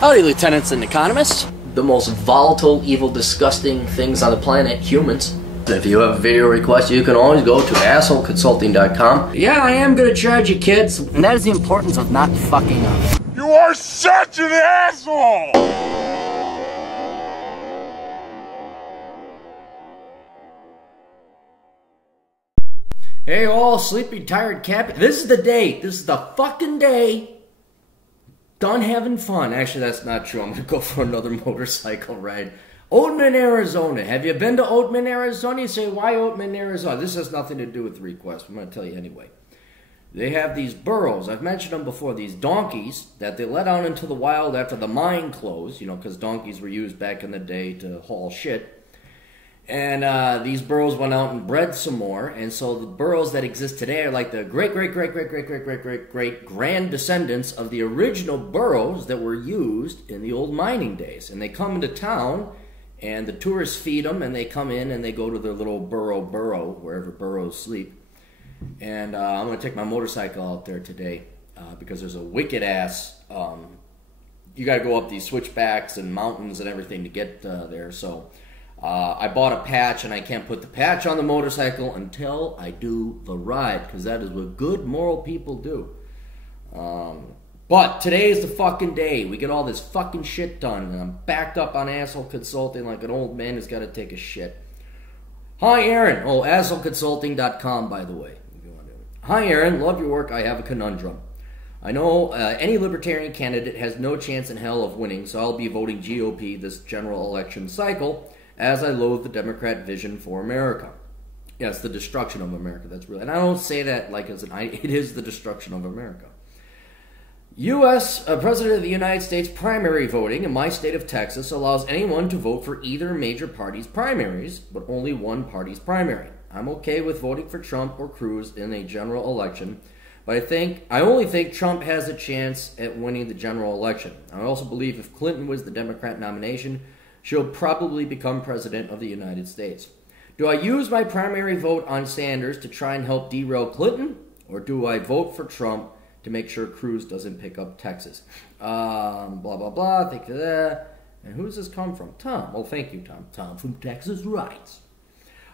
Howdy, lieutenants and economists. The most volatile, evil, disgusting things on the planet, humans. If you have a video request, you can always go to assholeconsulting.com. Yeah, I am gonna charge you, kids. And that is the importance of not fucking up. You are such an asshole! Hey all sleepy, tired cap. This is the day. This is the fucking day. Done having fun. Actually, that's not true. I'm gonna go for another motorcycle ride. Oatman, Arizona. Have you been to Oatman, Arizona? You say, why Oatman, Arizona? This has nothing to do with the request. I'm gonna tell you anyway. They have these burros. I've mentioned them before. These donkeys that they let out into the wild after the mine closed. You know, because donkeys were used back in the day to haul shit. And these burros went out and bred some more, and so the burros that exist today are like the great grand descendants of the original burros that were used in the old mining days. And they come into town, and the tourists feed them, and they come in and they go to their little burrow, wherever burros sleep. And I'm going to take my motorcycle out there today because there's a wicked ass. You got to go up these switchbacks and mountains and everything to get there, so. I bought a patch, and I can't put the patch on the motorcycle until I do the ride, because that is what good moral people do. But today is the fucking day. We get all this fucking shit done, and I'm backed up on Asshole Consulting like an old man who's got to take a shit. Hi, Aaron. Oh, assholeconsulting.com, by the way. Hi, Aaron. Love your work. I have a conundrum. I know any Libertarian candidate has no chance in hell of winning, so I'll be voting GOP this general election cycle, as I loathe the Democrat vision for America. Yes, the destruction of America, that's real. And I don't say that like as it is the destruction of America. U.S. President of the United States primary voting in my state of Texas allows anyone to vote for either major party's primaries, but only one party's primary. I'm okay with voting for Trump or Cruz in a general election, but I only think Trump has a chance at winning the general election. I also believe if Clinton wins the Democrat nomination, she'll probably become president of the United States. Do I use my primary vote on Sanders to try and help derail Clinton? Or do I vote for Trump to make sure Cruz doesn't pick up Texas? Blah, blah, blah. Think of that. And who does this come from? Tom. Well, thank you, Tom. Tom from Texas writes.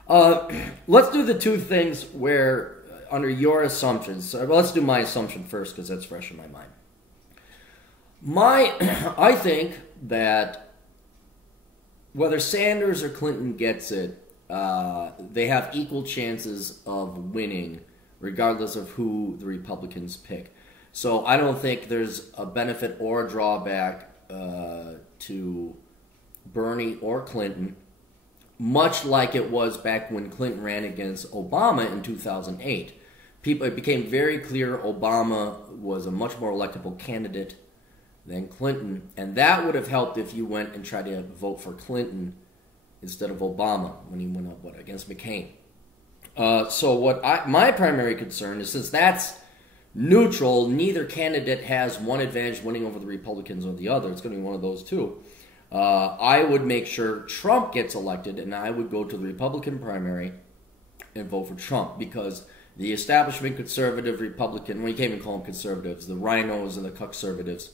Let's do the two things where, under your assumptions, let's do my assumption first because that's fresh in my mind. I think that whether Sanders or Clinton gets it, they have equal chances of winning regardless of who the Republicans pick. So I don't think there's a benefit or a drawback to Bernie or Clinton, much like it was back when Clinton ran against Obama in 2008. It became very clear Obama was a much more electable candidate than Clinton, and that would have helped if you went and tried to vote for Clinton instead of Obama when he went up against McCain. So my primary concern is, since that's neutral, neither candidate has one advantage winning over the Republicans or the other. It's going to be one of those two. I would make sure Trump gets elected, and I would go to the Republican primary and vote for Trump, because the establishment conservative Republican, well, you can't even call them conservatives, the rhinos and the conservatives,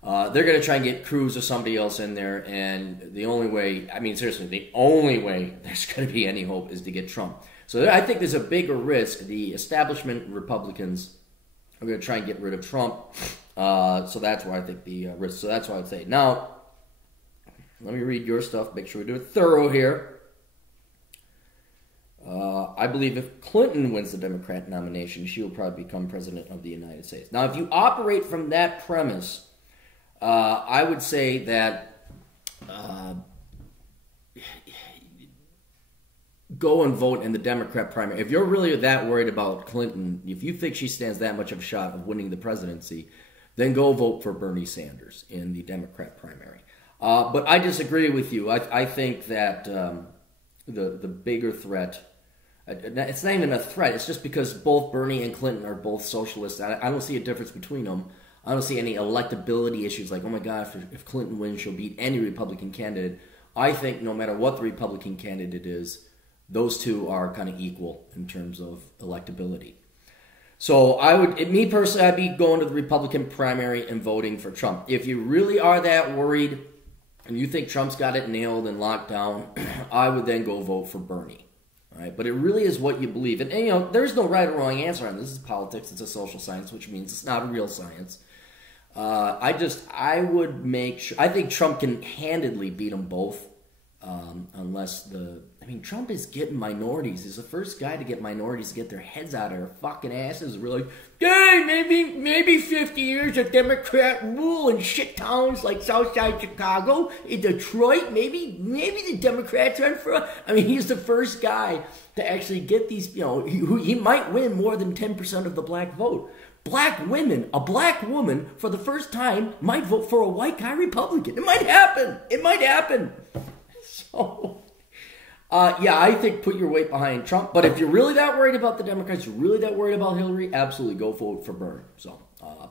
they're going to try and get Cruz or somebody else in there, and the only way, I mean, seriously, the only way there's going to be any hope is to get Trump. So I think there's a bigger risk. The establishment Republicans are going to try and get rid of Trump, so that's where I think the risk, so that's what I'd say. Now, let me read your stuff, make sure we do it thorough here. I believe if Clinton wins the Democrat nomination, she will probably become president of the United States. Now, if you operate from that premise, I would say that go and vote in the Democrat primary. If you're really that worried about Clinton, if you think she stands that much of a shot of winning the presidency, then go vote for Bernie Sanders in the Democrat primary. But I disagree with you. I think that the bigger threat, it's not even a threat, it's just because both Bernie and Clinton are both socialists. I don't see a difference between them. I don't see any electability issues like, oh my God, if Clinton wins, she'll beat any Republican candidate. I think no matter what the Republican candidate is, those two are kind of equal in terms of electability. So me personally, I'd be going to the Republican primary and voting for Trump. If you really are that worried and you think Trump's got it nailed and locked down, I would then go vote for Bernie. All right? But it really is what you believe. And, you know, there's no right or wrong answer on this. This is politics. It's a social science, which means it's not a real science. I would make sure, I think Trump can handedly beat them both. Trump is getting minorities. He's the first guy to get minorities to get their heads out of their fucking asses. We're like, hey, maybe 50 years of Democrat rule in shit towns like Southside Chicago, in Detroit, maybe the Democrats run for. He's the first guy to actually get these. You know, he might win more than 10% of the black vote. Black women, a black woman for the first time might vote for a white guy Republican. It might happen. So, I think put your weight behind Trump. But if you're really that worried about the Democrats, you're really that worried about Hillary, absolutely go vote for Bernie. So,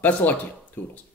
best of luck to you. Toodles.